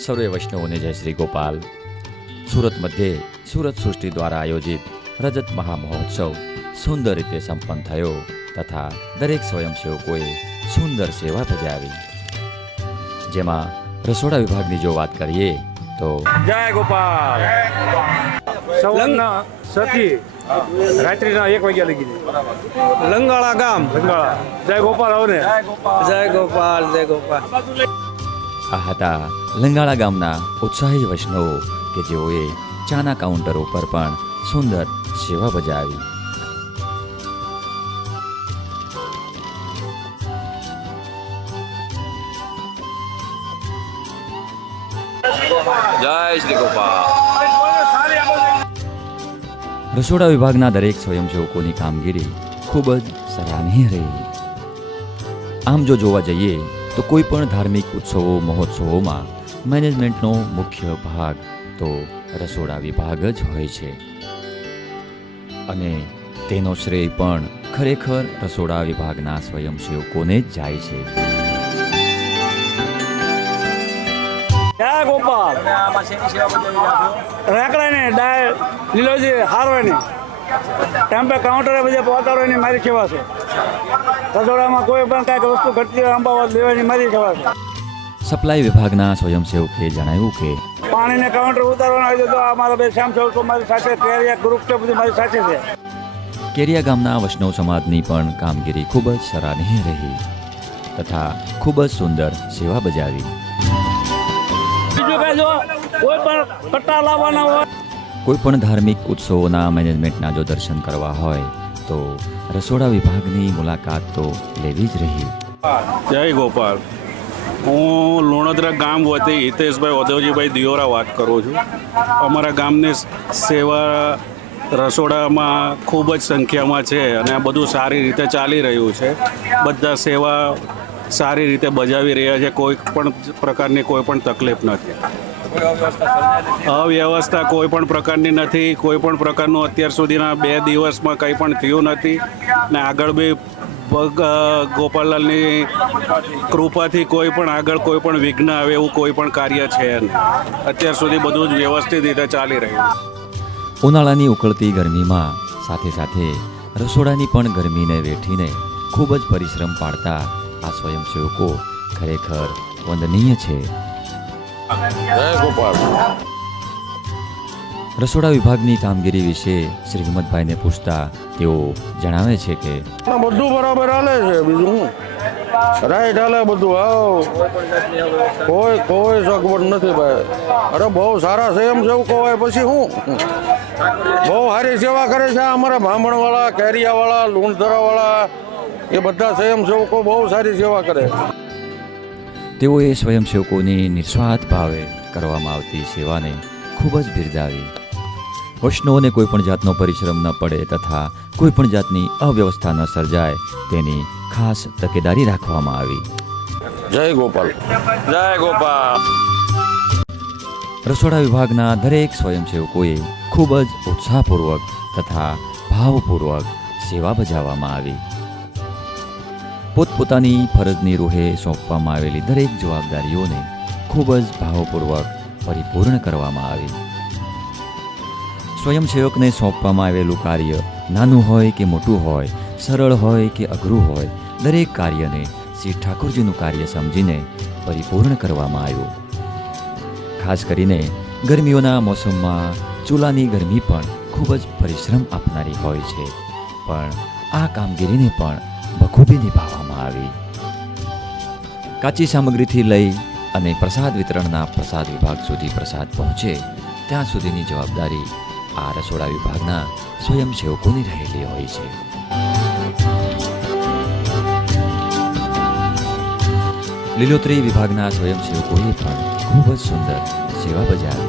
સર્વે વૈષ્ણવોને જય શ્રી ગોપાલ સુરત મધ્યે સુરત સૃષ્ટિ દ્વારા આયોજિત રજત મહામહોત્સવ સુંદર રીતે સંપન્ન થયો તથા દરેક સ્વયંસેવકોએ સુંદર સેવા ભજાવી જેમાં રસોડા વિભાગની જો વાત કરીએ તો જય ગોપાલ સૌના સથી રાત્રિના એક વાગ્યા લગી લંગાળા ગામ. લંગાળા. જય ગોપાલ આવને. જય ગોપાલ જય ગોપાલ. આ હતા લંગાળા ગામના ઉત્સાહી વૈષ્ણવો કે જેઓએ ચાના કાઉન્ટરો પર પણ સુંદર સેવા બજાવી. જય શ્રી ગોપાલ. રસોડા વિભાગના દરેક સ્વયંસેવકોની કામગીરી ખૂબ જ સરાહનીય રહી. આમ જો જોવા જઈએ તો કોઈ પણ ધાર્મિક ઉત્સવો, મહોત્સવોમાં મેનેજમેન્ટનો મુખ્ય ભાગ તો રસોડા વિભાગ જ હોય છે. અને તેનો શ્રેય પણ ખરેખર રસોડા વિભાગના સ્વયંસેવકોને જ જાય છે. ગોપાલ. રાકડાને દાળ લીલોજી, હારવાની. કાઉન્ટરે બધે પહોંચાડવાની મારી સેવા છે. રસોડામાં કોઈ પણ કાંઈક વસ્તુ ઘટતી હોય અંબાવાદ લેવાની મારી સેવા સપ્લાય વિભાગના સ્વયંસેવકે જણાવ્યું કે પાણીને કાઉન્ટર ઉતારવાના હોય તો આ મારા બે શ્યામ સેવકો મારી સાથે કેરિયા ગ્રુપ છે બધું મારી સાથે છે. કેરિયા ગામના વૈષ્ણવ સમાજની પણ કામગીરી ખૂબ જ સરાહનીય રહી તથા ખૂબ જ સુંદર સેવા બજાવી. બીજું કાંઈ જો કોઈ પણ પટ્ટા લાવવાના હોય. કોઈ પણ ધાર્મિક ઉત્સવોના મેનેજમેન્ટના જો દર્શન કરવા હોય તો રસોડા વિભાગની મુલાકાત તો લેવી જ રહી. જય ગોપાલ. હું લુણોદરા ગામ વતી હિતેશભાઈ ઓધવજીભાઈ દિયોરા વાત કરું છું. અમારા ગામની સેવા રસોડામાં ખૂબ જ સંખ્યામાં છે અને આ બધું સારી રીતે ચાલી રહ્યું છે. બધા સેવા સારી રીતે બજાવી રહ્યા છે. કોઈ પણ પ્રકારની કોઈ પણ તકલીફ નથી. અવ્યવસ્થા કોઈ પણ પ્રકારની નથી, કોઈ પણ પ્રકારનું અત્યાર સુધીના બે દિવસમાં કંઈ પણ થયું નથી. ને આગળ બી ગોપાલલાલની કૃપાથી કોઈ પણ આગળ કોઈ પણ વિઘ્ન આવે એવું કોઈ પણ કાર્ય છે અત્યાર સુધી બધું જ વ્યવસ્થિત રીતે ચાલી રહ્યું ઉનાળાની ઉકળતી ગરમીમાં સાથે સાથે રસોડાની પણ ગરમીને વેઠીને ખૂબ જ પરિશ્રમ પાડતા આ સ્વયંસેવકો ખરેખર વંદનીય છે. રસોડા વિભાગની કામગીરી વિશે શ્રી હિંમતભાઈને પૂછતા તેઓ જણાવે છે કે બધું બરાબર હાલે છે, બીજું રાઈટ હાલે બધું હાવ કોઈ કોઈ સગવડ નથી ભાઈ. અરે બહુ સારા છે એમ જેવું કહેવાય, પછી હું? બહુ સારી સેવા કરે છે અમારા બ્રાહ્મણવાળા, કેરિયાવાળા લુણધરાવાળા એ બધા સંયમ સેવકો બહુ સારી સેવા કરે. તેઓએ સ્વયંસેવકોની નિસ્વાર્થ ભાવે કરવામાં આવતી સેવાને ખૂબ જ બિરદાવી. વૈષ્ણવોને કોઈ પણ જાતનો પરિશ્રમ ન પડે તથા કોઈ પણ જાતની અવ્યવસ્થા ન સર્જાય તેની ખાસ તકેદારી રાખવામાં આવી. જય ગોપાલ. જય ગોપાલ. રસોડા વિભાગના દરેક સ્વયંસેવકોએ ખૂબ જ ઉત્સાહપૂર્વક તથા ભાવપૂર્વક સેવા બજાવવામાં આવી. પોતપોતાની ફરજની રૂહે સોંપવામાં આવેલી દરેક જવાબદારીઓને ખૂબ જ ભાવપૂર્વક પરિપૂર્ણ કરવામાં આવી. સ્વયંસેવકને સોંપવામાં આવેલું કાર્ય નાનું હોય કે મોટું હોય, સરળ હોય કે અઘરું હોય, દરેક કાર્યને શ્રી ઠાકોરજીનું કાર્ય સમજીને પરિપૂર્ણ કરવામાં આવ્યું. ખાસ કરીને ગરમીઓના મોસમમાં ચૂલાની ગરમી પણ ખૂબ જ પરિશ્રમ આપનારી હોય છે, પણ આ કામગીરીને પણ બખૂબી નિભાવવામાં આવી. કાચી સામગ્રીથી લઈ અને પ્રસાદ વિતરણના પ્રસાદ વિભાગ સુધી પ્રસાદ પહોંચે, ત્યાં સુધીની જવાબદારી આ રસોડા વિભાગના સ્વયંસેવકોની રહેલી હોય છે. લીલોતરી વિભાગના સ્વયંસેવકોએ પણ ખૂબ જ સુંદર સેવા બજાવી.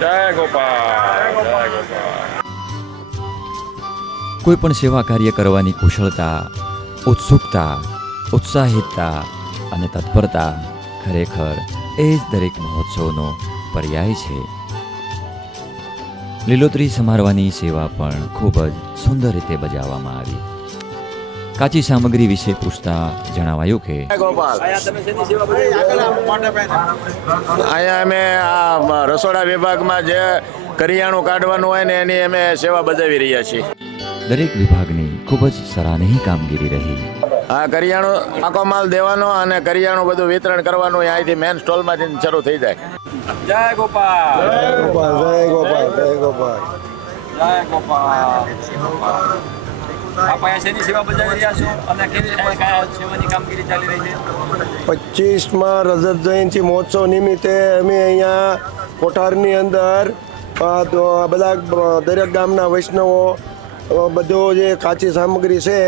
જય ગોપાલ. કોઈ પણ સેવા કાર્ય કરવાની કુશળતા ઉત્સુકતા ઉત્સાહિતતા અને તત્પરતા ખરેખર એ જ દરેક મહોત્સવનો પર્યાય છે. લીલોતરી સમારવાની સેવા પણ ખૂબ જ સુંદર રીતે બજાવવામાં આવી. કાચી સામગ્રી વિશે પૂછતા જણાવાયું કે અહીંયા અમે આ રસોડા વિભાગમાં જે કરિયાણું કાઢવાનું હોય ને એની અમે સેવા બજાવી રહ્યા છીએ. દરેક વિભાગની ખૂબ જ સરાહનીય કામગીરી રહી. આ કરિયાણું પાકો માલ દેવાનો અને કરિયાણું બધું વિતરણ કરવાનું અહીંથી મેન સ્ટોલમાંથી શરૂ થઈ જાય. જય ગોપાલ. ગોપાલ જય ગોપાલ જય ગોપાલ. જય ગોપાલ. રહી છે? પચીસમાં રજત જયંતિ મહોત્સવ નિમિત્તે અમે અહીંયા કોઠારની અંદર બધા દરેક ગામના વૈષ્ણવો બધો જે કાચી સામગ્રી છે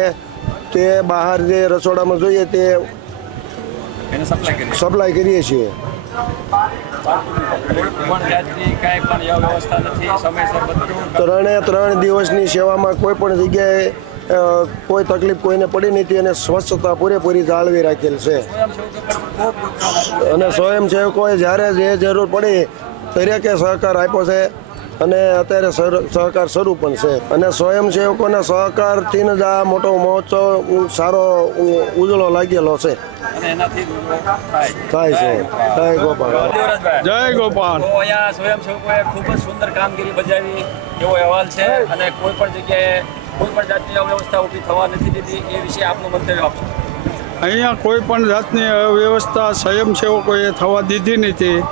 તે બહાર જે રસોડામાં જોઈએ તે સપ્લાય કરીએ. છીએ. ત્રણે ત્રણ દિવસની સેવામાં કોઈ પણ જગ્યાએ કોઈ તકલીફ કોઈને પડી નથી અને સ્વચ્છતા પૂરેપૂરી જાળવી રાખેલ છે. અને સ્વયંસેવકોએ જ્યારે જે જરૂર પડી દરેકે સહકાર આપ્યો છે. અને અત્યારે સર- સહકાર શરૂ પણ છે. અને સ્વયંસેવકોના સહકારથી જ આ મોટો મહોત્સવ સારો ઉ- ઉજળો લાગેલો છે. થાય. થાય છે. જય ગોપાલ. જય ગોપાલ. સ્વયંસેવકોએ ખૂબ જ સુંદર કામગીરી બજાવી એવો અહેવાલ છે અને કોઈ પણ જગ્યાએ કોઈ પણ જાતની અવ્યવસ્થા ઊભી થવા નથી દીધી એ વિશે આપનું મંતવ્ય આપશો. અહીંયા કોઈ પણ જાતની અવ્યવસ્થા સ્વયંસેવકોએ થવા દીધી નથી.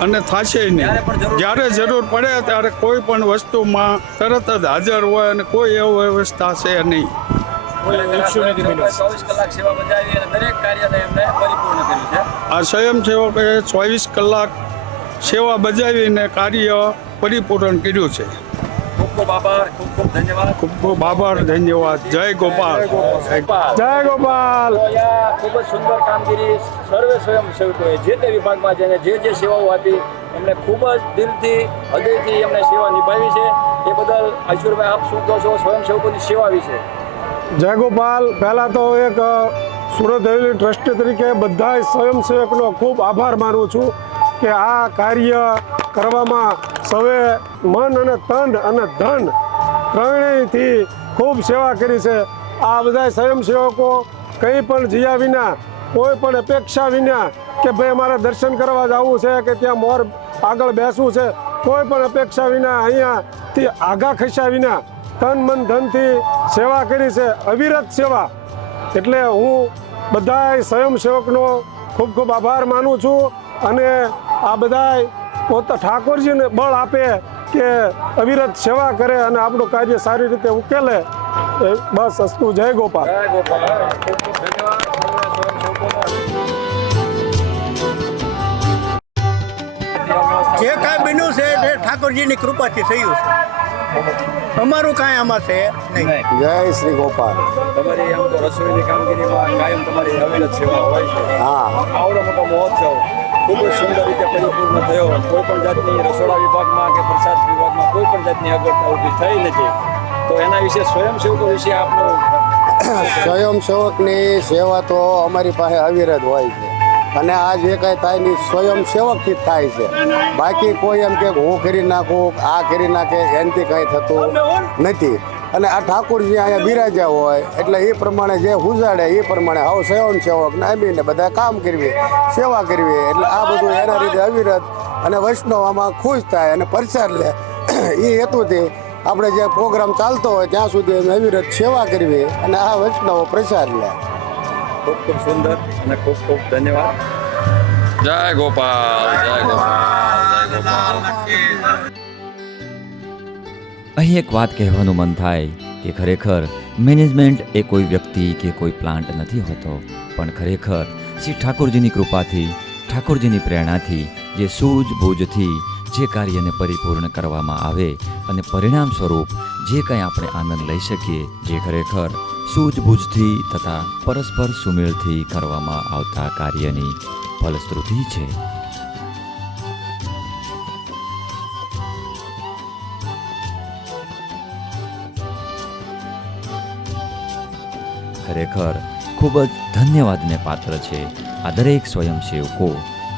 અને થશે નહીં. જ્યારે જરૂર પડે. ત્યારે કોઈ પણ વસ્તુમાં તરત જ હાજર હોય અને કોઈ અવ્યવસ્થા છે નહીં. આ સ્વયં સેવા બજાવી અને દરેક કાર્યને એમને પરિપૂર્ણ કર્યું છે. આ સ્વયંસેવકોએ ચોવીસ કલાક સેવા બજાવીને કાર્ય પરિપૂર્ણ કર્યું છે. ખૂબ ખૂબ આભાર ધન્યવાદ. જય ગોપાલ. જય ગોપાલ. ખૂબ જ સુંદર કામગીરી. સર્વે સ્વયંસેવકોએ જે તે વિભાગમાં જેને જે જે સેવાઓ આપી, એમને ખૂબ જ દિલથી, હૃદયથી એમણે સેવા નિભાવી છે. એ બદલ આશુરભાઈ આપ શું કહો છો? સ્વયંસેવકોની સેવા વિશે જય ગોપાલ. પહેલાં તો એક સુરત હવેલી ટ્રસ્ટી તરીકે બધા સ્વયંસેવકનો ખૂબ આભાર માનું છું કે આ કાર્ય કરવામાં સૌએ મન અને તન અને ધન ત્રણેયથી ખૂબ સેવા કરી છે. આ બધા સ્વયંસેવકો કંઈ પણ જીયા વિના કોઈ પણ અપેક્ષા વિના કે ભાઈ અમારે દર્શન કરવા જવું છે કે ત્યાં મોર આગળ બેસવું છે, કોઈ પણ અપેક્ષા વિના અહીંયાથી આઘા ખસ્યા વિના તન મન ધનથી સેવા કરી છે, અવિરત સેવા. એટલે હું બધાય સ્વયંસેવકનો ખૂબ ખૂબ આભાર માનું છું અને આ બધાય પોતા ઠાકોરજીને બળ આપે કે અવિરત સેવા કરે અને આપણું કાર્ય સારી રીતે ઉકેલે. બસ અસ્તુ. જય ગોપાલ. જે કાંઈ બન્યું છે તે ઠાકોરજીની કૃપાથી થયું છે. અમારું કાંઈ આમાં છે નહીં. જય શ્રી ગોપાલ. તમારી આમ તો રસોઈની કામગીરીમાં કાયમ તમારી અવિરત સેવા હોય છે. હા. આવડો મોટો મહોત્સવ ખૂબ જ સુંદર રીતે પરિપૂર્ણ થયો. કોઈ પણ જાતની રસોડા વિભાગમાં કે પ્રસાદ વિભાગમાં કોઈ પણ જાતની અગવડતા ઊભી થઈ નથી. તો એના વિશે સ્વયંસેવકો વિશે આપનું સ્વયંસેવકની સેવા તો અમારી પાસે અવિરત હોય છે. અને આ જે કાંઈ થાય ને સ્વયંસેવકથી જ થાય છે. બાકી કોઈ એમ કે હું કરી નાખું, આ કરી નાખે, એનથી કંઈ થતું નથી. અને આ ઠાકોરજી અહીંયા બિરાજ્યા હોય, એટલે એ પ્રમાણે જે હુજાડે એ પ્રમાણે હાવ સેવક ને એમીને બધા કામ કરવી, સેવા કરવી. એટલે આ બધું એના રીતે અવિરત અને વૈષ્ણવ આમાં ખુશ થાય અને પરસાદ લે. એ હેતુથી આપણે જે પ્રોગ્રામ ચાલતો હોય, ત્યાં સુધી અવિરત સેવા કરવી અને આ વૈષ્ણવો પ્રસાદ લે. ખૂબ ખૂબ સુંદર અને ખૂબ ખૂબ ધન્યવાદ. જય ગોપાલ જય ગોપાલ જય ગોપાલ. અહીં એક વાત કહેવાનું મન થાય કે ખરેખર મેનેજમેન્ટ એ કોઈ વ્યક્તિ કે કોઈ પ્લાન્ટ નથી હોતો પણ ખરેખર શ્રી ઠાકોરજીની કૃપાથી ઠાકોરજીની પ્રેરણાથી જે સૂઝબૂઝથી જે કાર્યને પરિપૂર્ણ કરવામાં આવે અને પરિણામ સ્વરૂપ જે કંઈ આપણે આનંદ લઈ શકીએ જે ખરેખર સૂઝબૂઝથી તથા પરસ્પર સુમેળથી કરવામાં આવતા કાર્યની ફલશ્રુતિ છે. ખરેખર ખૂબ જ ધન્યવાદને પાત્ર છે આ દરેક સ્વયંસેવકો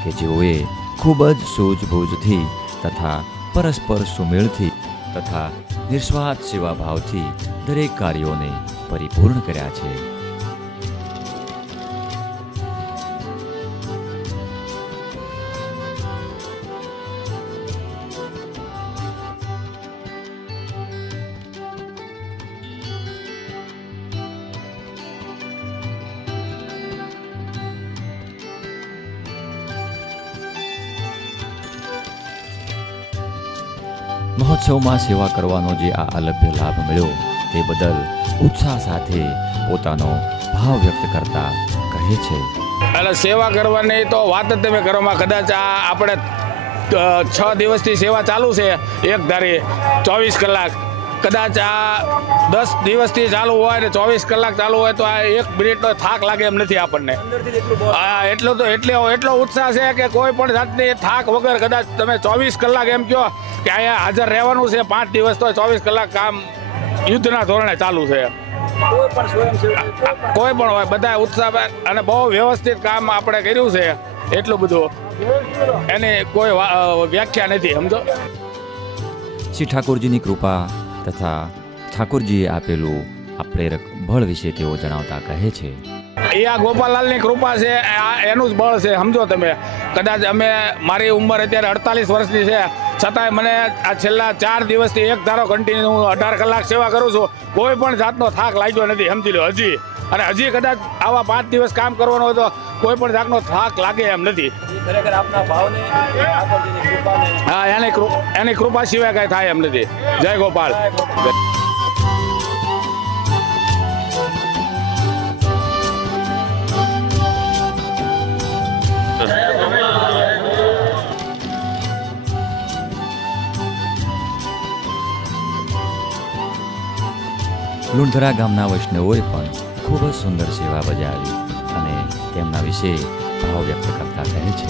કે જેઓએ ખૂબ જ સૂઝબૂઝથી તથા પરસ્પર સુમેળથી તથા નિસ્વાર્થ સેવા ભાવથી દરેક કાર્યોને પરિપૂર્ણ કર્યા છે. મહોત્સવમાં સેવા કરવાનો જે આ અલભ્ય લાભ મળ્યો. તે બદલ ઉત્સાહ સાથે પોતાનો ભાવ વ્યક્ત કરતા કહે છે. એટલે સેવા કરવાની તો વાત જ તમે કરવામાં કદાચ આ આપણે છ દિવસથી સેવા ચાલુ છે, એક ધારી ચોવીસ કલાક. કદાચ આ દસ દિવસથી ચાલુ હોય ને ચોવીસ કલાક ચાલુ હોય તો આ એક મિનિટનો થાક લાગે એમ નથી આપણને. હા એટલો તો, એટલે એટલો ઉત્સાહ છે કે કોઈ પણ જાતની થાક વગર કદાચ તમે ચોવીસ કલાક એમ કહો કે અહીંયા હાજર રહેવાનું છે, પાંચ દિવસ તો ચોવીસ કલાક કામ યુદ્ધના ધોરણે ચાલુ છે. કોઈ પણ હોય બધા ઉત્સાહ અને બહુ વ્યવસ્થિત કામ આપણે કર્યું છે એટલું બધું. એની કોઈ વ્યાખ્યા નથી સમજો? શ્રી ઠાકોરજીની કૃપા તથા ઠાકોરજીએ આપેલું આ પ્રેરક બળ વિશે તેઓ જણાવતા કહે છે. એ આ ગોપાલાલની કૃપા છે આ એનું જ બળ છે સમજો તમે. કદાચ અમે મારી ઉંમર અત્યારે અડતાલીસ વર્ષની છે છતાંય મને આ છેલ્લા ચાર દિવસથી એક ધારો કન્ટિન્યુ હું અઢાર કલાક સેવા કરું છું કોઈ પણ જાતનો થાક લાગ્યો નથી સમજી લો હજી. અને હજી કદાચ આવા પાંચ દિવસ કામ કરવાનું હોય તો કોઈ પણ જાતનો થાક લાગે એમ નથી. હા એની કૃ- એની કૃપા સિવાય કાંઈ થાય એમ નથી. જય ગોપાલ. લુણધરા ગામના વૈષ્ણવોએ પણ ખૂબ જ સુંદર સેવા બજાવી અને તેમના વિશે ભાવ વ્યક્ત કરતા કહે છે.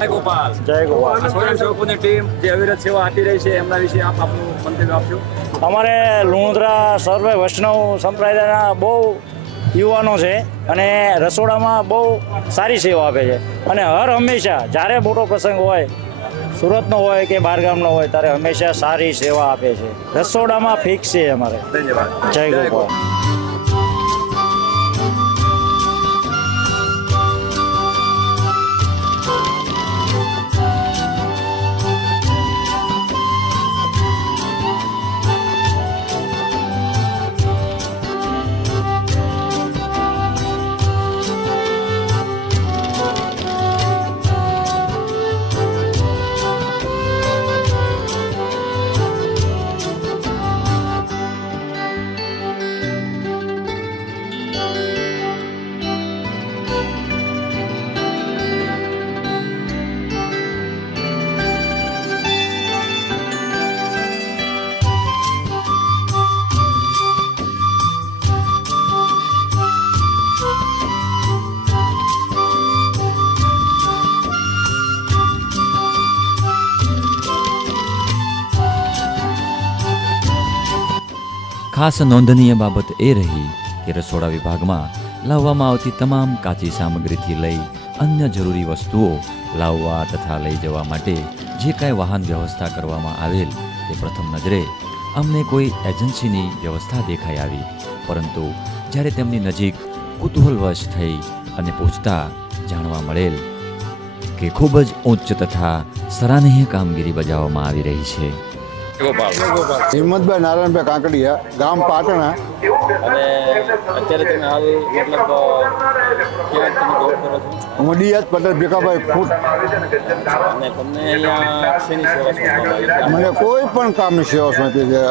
જય ગોપાલ. જય ગોપાલ. સ્વયંસેવકોની ટીમ જે અવિરત સેવા આપી રહી છે એમના વિશે આપ આપનું મંતવ્ય આપશો? અમારે લુણધરા સર્વે વૈષ્ણવ સંપ્રદાયના બહુ યુવાનો છે અને રસોડામાં બહુ સારી સેવા આપે છે. અને હર હંમેશા જ્યારે મોટો પ્રસંગ હોય સુરતનો હોય કે બહારગામનો હોય ત્યારે હંમેશા સારી સેવા આપે છે. રસોડામાં ફિક્સ છે અમારે. ધન્યવાદ. જય ગોપાલ. ખાસ નોંધનીય બાબત એ રહી કે રસોડા વિભાગમાં લાવવામાં આવતી તમામ કાચી સામગ્રીથી લઈ અન્ય જરૂરી વસ્તુઓ લાવવા તથા લઈ જવા માટે જે કાંઈ વાહન વ્યવસ્થા કરવામાં આવેલ તે પ્રથમ નજરે અમને કોઈ એજન્સીની વ્યવસ્થા દેખાઈ આવી. પરંતુ જ્યારે તેમની નજીક કુતૂહલવશ થઈ અને પૂછતા જાણવા મળેલ કે ખૂબ જ ઉચ્ચ તથા સરાહનીય કામગીરી બજાવવામાં આવી રહી છે. ગોપાલ. હિંમતભાઈ નારાયણભાઈ કાંકડિયા ગામ પાટણા. અને અત્યારે તમે હાલ મતલબ અ, તમે જોબ કરો છો? હું ડીએચ પટેલ ભીખાભાઈ ફૂટ. અને તમને અહીંયા શેની સેવા સોંપવામાં આવી છે? મને કોઈ પણ કામની સેવા સોંપી છે.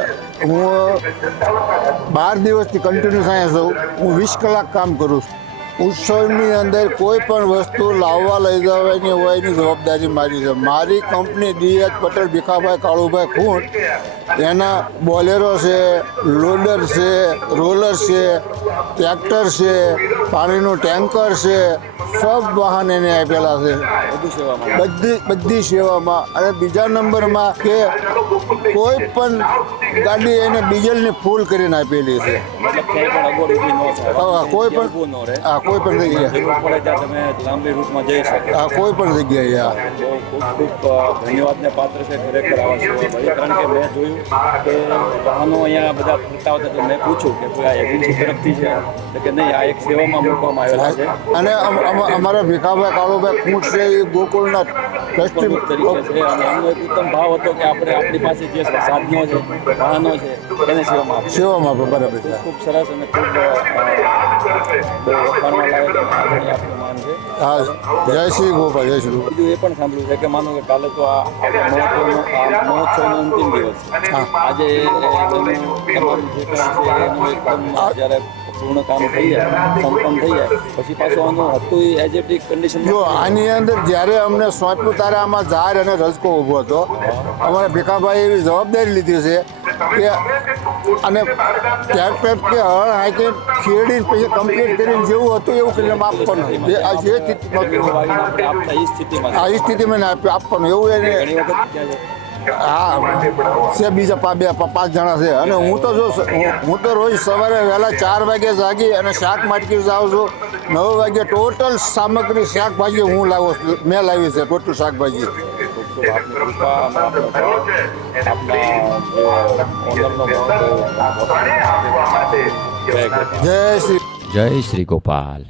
હું બાર દિવસથી કન્ટિન્યુઅસ અહીંયા છું. હું વીસ કલાક કામ કરું છું. ઉત્સવની અંદર કોઈ પણ વસ્તુ લાવવા લઈ જવાની હોય એની જવાબદારી મારી છે. મારી કંપની ડીએચ પટેલ ભીખાભાઈ કાળુભાઈ ખૂંટ એના બોલેરો છે લોડર છે રોલર છે ટ્રેક્ટર છે પાણીનું ટેન્કર છે સબ વાહન એને આપેલા છે. બધી બધી સેવામાં. અને બીજા નંબરમાં કે કોઈ પણ ગાડી એને ડીઝલની ફૂલ કરીને આપેલી છે. કોઈ પણ કોઈ પણ જગ્યાએ. તમે લાંબી રૂટમાં જઈ શકો. હા કોઈ પણ જગ્યાએ આ ખૂબ ખૂબ ધન્યવાદને પાત્ર છે ખરેખર આવા સેવા કારણ કે મેં જોયું કે વાહનો અહીંયા બધા ફરતા હતા તો મેં પૂછ્યું કે કોઈ આ એજન્સી તરફથી છે? તો કે નહીં આ એક સેવામાં મૂકવામાં આવેલા છે. અને અમ- અમ- અમારા ભીખાભાઈ કાળુભાઈ ખૂંટ છે એ ગોકુળના ટ્રસ્ટી તરીકે છે. અને એમનો એક ઉત્તમ ભાવ હતો કે આપણે આપણી પાસે જે સાધનો છે વાહનો છે એને સેવામાં સેવામાં બરાબર છે. ખૂબ સરસ અને ખૂબ હા જય શ્રી ગોપાલ જય શ્રી બીજું એ પણ સાંભળ્યું છે કે માનો કે કાલે તો આ મહોત્સવનો આ મહોત્સવનો અંતિમ દિવસ છે. આજે જ્યારે પૂર્ણ કામ થઈ જાય સંપન્ન થઈ જાય પછી પાછું આનું હતું એ એઝ કન્ડિશન જો આની અંદર જ્યારે અમને સોંપ્યું ત્યારે આમાં ઝાર અને રજકો ઊભો હતો અમારે ભીખાભાઈ એવી જવાબદારી લીધી છે અને ટ્રેક્ટર કે હળ હાંકી ખેડી પછી કમ્પ્લીટ કરીને જેવું હતું એવું કરીને આપવાનું જે આ જે સ્થિતિમાં આ સ્થિતિમાં આપ્યું- આપવાનું એવું એને હા છે બીજા પા- બે પાંચ જણા છે. અને હું તો જો હું- તો રોજ સવારે વહેલા ચાર વાગે જાગી અને શાક માટકી જાઉં છું. નવ વાગે ટોટલ સામગ્રી શાકભાજી હું લાવું છું. મેં લાવી છે ટોટલ શાકભાજી. ખૂબ આપની કૃપા અને આપનો ભાવ આપના ઓનરનો ભાવ બહુ જય ગોપાલ. જય શ્રી જય શ્રી ગોપાલ